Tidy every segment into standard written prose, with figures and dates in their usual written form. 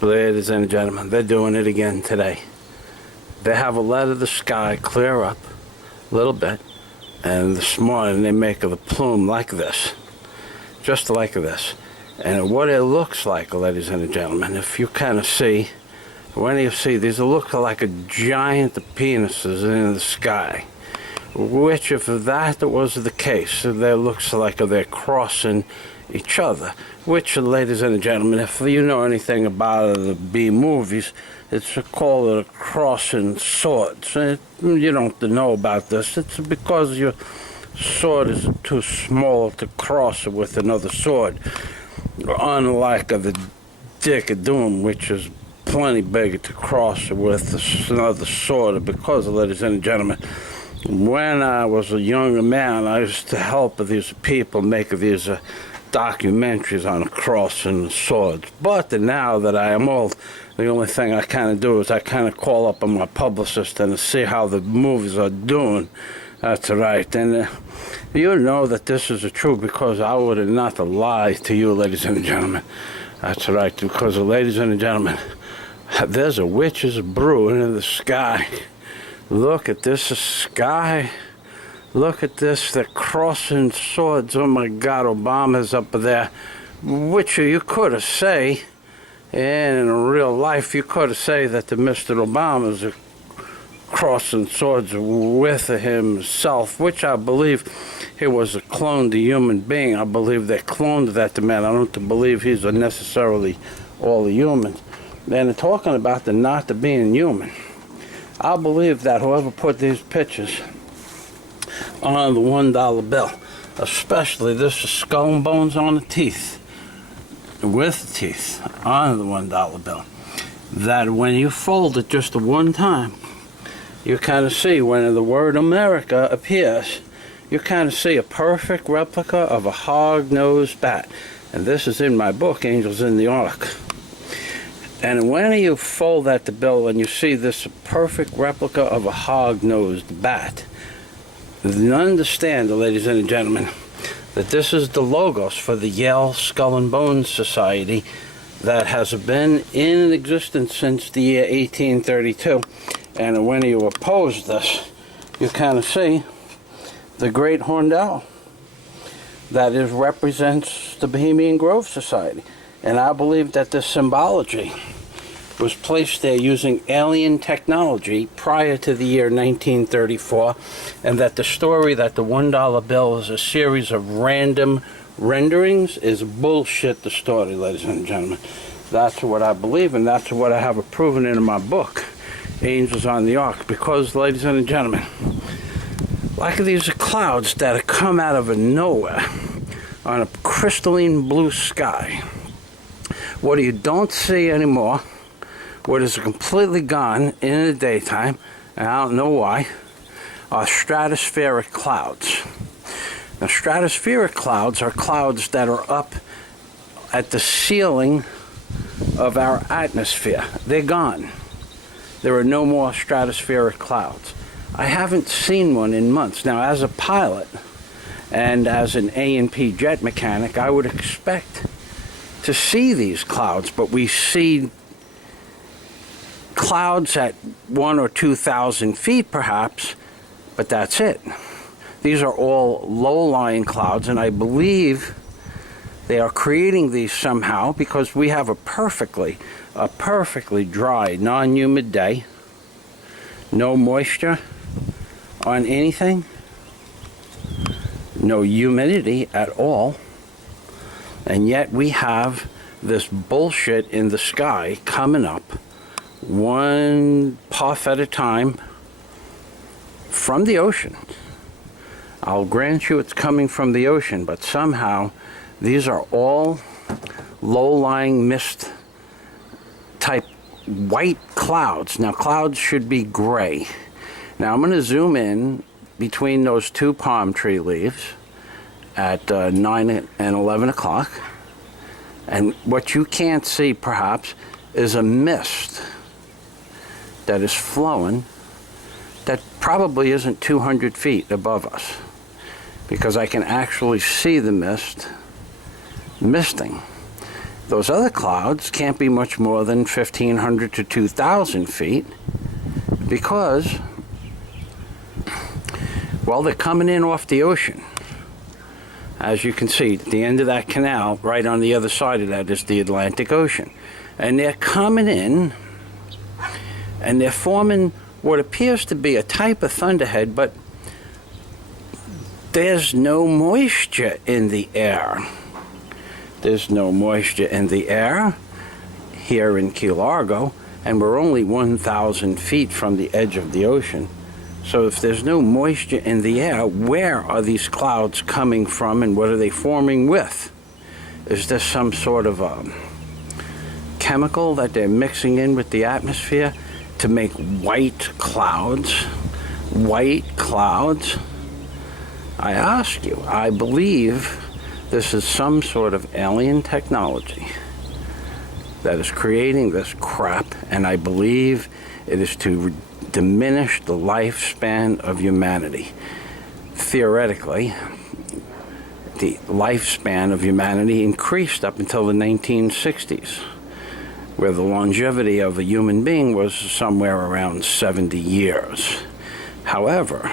Ladies and gentlemen, they're doing it again today. They have a let of the sky clear up a little bit, and this morning they make a plume like this, just like this. And what it looks like, ladies and gentlemen, if you kind of see, when you see these, it looks like a giant penises in the sky. Which, if that was the case, it looks like they're crossing each other. Which, ladies and gentlemen, if you know anything about the B movies, it's called a crossing swords. You don't know about this. It's because your sword is too small to cross it with another sword. Unlike the Dick of Doom, which is plenty bigger to cross it with another sword. Because, ladies and gentlemen, when I was a younger man, I used to help these people make these documentaries on crossing swords. But now that I am old, the only thing I kind of do is I kind of call up on my publicist and see how the movies are doing. That's right. And you know that this is true because I would not lie to you, ladies and gentlemen. That's right. Because, ladies and gentlemen, there's a witch's brew in the sky. Look at this sky. Look at this. They're crossing swords. Oh, my God, Obama's up there. Which you could have say, and in real life, you could have say that the Mr. Obama's crossing swords with himself, which I believe he was a cloned human being. I believe they cloned that man. I don't believe he's necessarily all human. And talking about the not being human, I believe that whoever put these pictures on the $1 bill, especially this skull and bones on the teeth, with teeth on the $1 bill, that when you fold it just the one time, you kind of see when the word America appears, you kind of see a perfect replica of a hog-nosed bat. And this is in my book, Angels in the Ark. And when you fold that the bill and you see this perfect replica of a hog-nosed bat, understand, ladies and gentlemen, that this is the logos for the Yale Skull and Bones Society that has been in existence since the year 1832. And when you oppose this, you kind of see the great horned owl that represents the Bohemian Grove Society. And I believe that this symbology was placed there using alien technology prior to the year 1934, and that the story that the $1 bill is a series of random renderings is bullshit, the story, ladies and gentlemen. That's what I believe, and that's what I have proven in my book, Angels on the Ark. Because, ladies and gentlemen, like these clouds that come out of nowhere on a crystalline blue sky, what you don't see anymore, what is completely gone in the daytime, and I don't know why, are stratospheric clouds. Now, stratospheric clouds are clouds that are up at the ceiling of our atmosphere. They're gone. There are no more stratospheric clouds. I haven't seen one in months. Now, as a pilot and as an A&P jet mechanic, I would expect to see these clouds, but we see clouds at 1,000 or 2,000 feet perhaps, but that's it. These are all low-lying clouds, and I believe they are creating these somehow because we have a perfectly dry, non-humid day, no moisture on anything, no humidity at all, and yet we have this bullshit in the sky coming up one puff at a time from the ocean. I'll grant you it's coming from the ocean, but somehow these are all low-lying mist type white clouds. Now, clouds should be gray. Now, I'm going to zoom in between those two palm tree leaves at 9 and 11 o'clock. And what you can't see, perhaps, is a mist that is flowing that probably isn't 200 feet above us, because I can actually see the mist misting. Those other clouds can't be much more than 1,500 to 2,000 feet because, well, they're coming in off the ocean. As you can see, at the end of that canal, right on the other side of that is the Atlantic Ocean. And they're coming in, and they're forming what appears to be a type of thunderhead, but there's no moisture in the air. There's no moisture in the air here in Key Largo, and we're only 1,000 feet from the edge of the ocean. So if there's no moisture in the air, where are these clouds coming from, and what are they forming with? Is this some sort of chemical that they're mixing in with the atmosphere to make white clouds? White clouds? I ask you, I believe this is some sort of alien technology that is creating this crap, and I believe it is to diminish the lifespan of humanity. Theoretically, the lifespan of humanity increased up until the 1960s, where the longevity of a human being was somewhere around 70 years. However,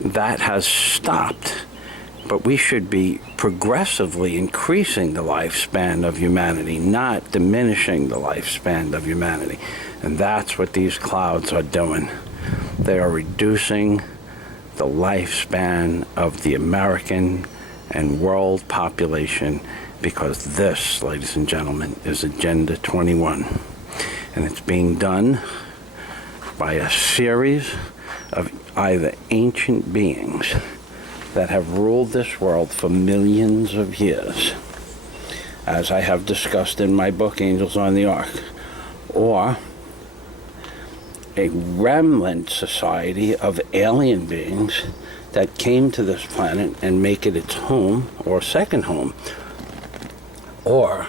that has stopped. But we should be progressively increasing the lifespan of humanity, not diminishing the lifespan of humanity. And that's what these clouds are doing. They are reducing the lifespan of the American and world population, because this, ladies and gentlemen, is Agenda 21. And it's being done by a series of either ancient beings that have ruled this world for millions of years, as I have discussed in my book, Angels on the Ark, or a remnant society of alien beings that came to this planet and make it its home, or second home, or,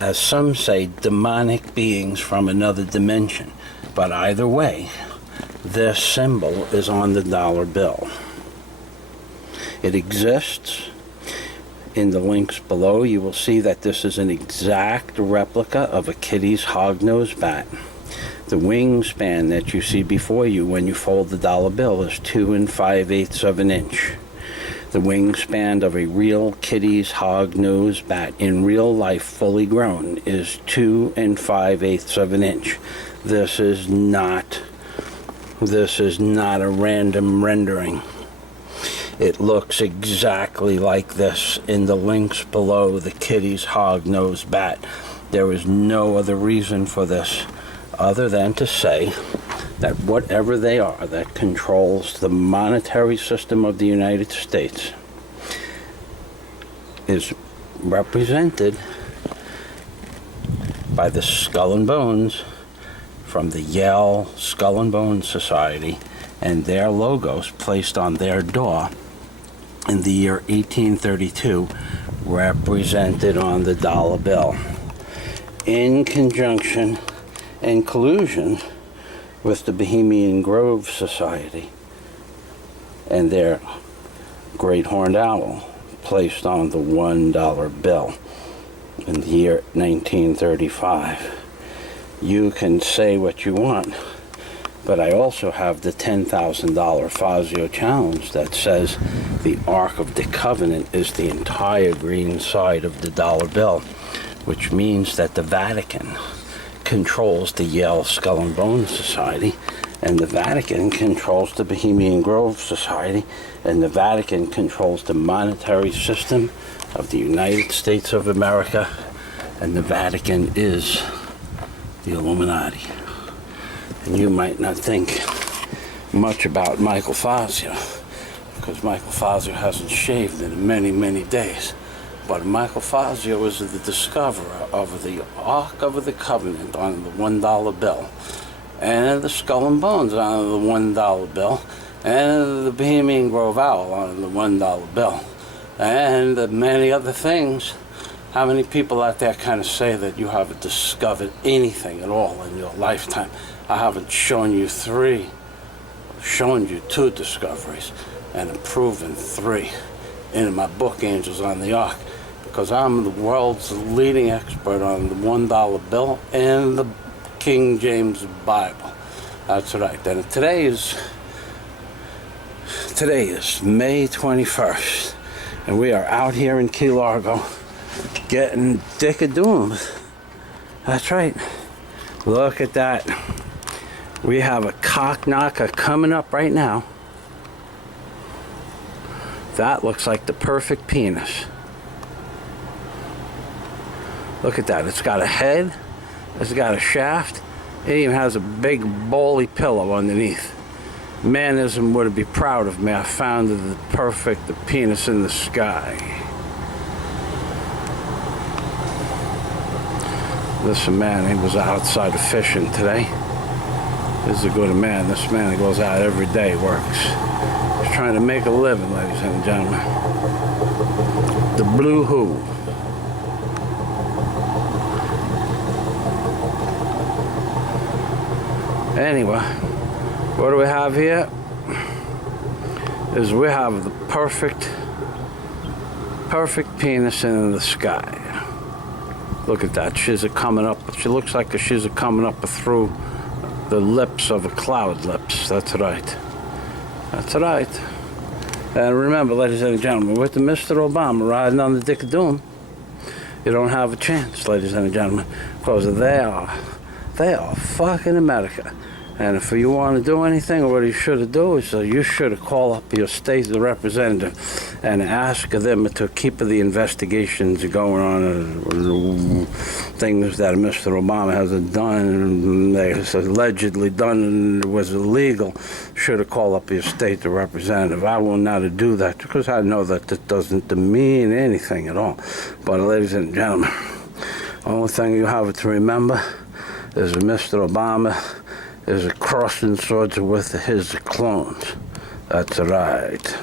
as some say, demonic beings from another dimension. But either way, this symbol is on the dollar bill. It exists. In the links below, you will see that this is an exact replica of a Kitty's hognose bat. The wingspan that you see before you when you fold the dollar bill is 2 5/8 of an inch. The wingspan of a real Kitty's hognose bat in real life, fully grown, is 2 5/8 of an inch. This is not a random rendering. It looks exactly like this in the links below, the Kitty's hognose bat. There is no other reason for this other than to say that whatever they are that controls the monetary system of the United States is represented by the skull and bones from the Yale Skull and Bones Society, and their logos placed on their door in the year 1832, represented on the dollar bill, in conjunction and collusion with the Bohemian Grove Society and their great horned owl placed on the $1 bill in the year 1935. You can say what you want, but I also have the $10,000 Fazio challenge that says the Ark of the Covenant is the entire green side of the dollar bill, which means that the Vatican controls the Yale Skull and Bones Society, and the Vatican controls the Bohemian Grove Society, and the Vatican controls the monetary system of the United States of America, and the Vatican is the Illuminati. And you might not think much about Michael Fazio, because Michael Fazio hasn't shaved in many, many days. But Michael Fazio was the discoverer of the Ark of the Covenant on the $1 bill, and the Skull and Bones on the $1 bill, and the Bohemian Grove Owl on the $1 bill, and many other things. How many people out there kind of say that you haven't discovered anything at all in your lifetime? I haven't shown you 3, shown you 2 discoveries, and proven 3 in my book, Angels on the Ark. because I'm the world's leading expert on the $1 bill and the King James Bible. That's right. And today is May 21st, and we are out here in Key Largo getting Dick of Doom. That's right. Look at that. We have a cock knocker coming up right now. That looks like the perfect penis. Look at that. It's got a head. It's got a shaft. It even has a big bally pillow underneath. Manism would be proud of me. I found the perfect penis in the sky. Listen, man, he was outside fishing today. This is a good man. This man goes out every day, works. He's trying to make a living, ladies and gentlemen. The Blue Who. Anyway, what do we have here? We have the perfect penis in the sky. Look at that. She's coming up. She looks like she's coming up through the lips of a cloud lips. That's right. That's right. And remember, ladies and gentlemen, with the Mr. Obama riding on the Dick of Doom, you don't have a chance, ladies and gentlemen, because they are fucking America. And if you want to do anything, what you should do is you should call up your state representative and ask them to keep the investigations going on, things that Mr. Obama has done, they allegedly done, was illegal. Should have called up your state representative. I will not do that because I know that it doesn't mean anything at all. But ladies and gentlemen, only thing you have to remember is Mr. Obama is crossing swords with his clones. That's right.